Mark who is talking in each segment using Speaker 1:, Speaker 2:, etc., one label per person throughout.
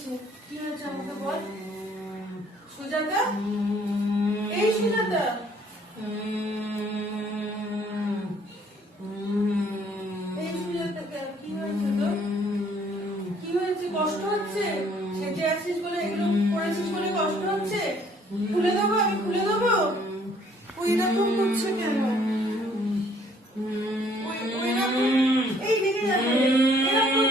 Speaker 1: হয়েছে কি হয়েছে আমাকে বল? সুজাতা? এই সুজাতা? এই সুজাতা কি হয়েছে তোর কি হয়েছে? কষ্ট হচ্ছে? সেজে আছিস বলে এগুলো পড়েছিস বলে কষ্ট হচ্ছে? খুলে দেবো আমি, খুলে দেবো? ওই রকম করছে কেন? ওই রকম এই দিকে যাবে এরকম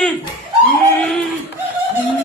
Speaker 1: Peace.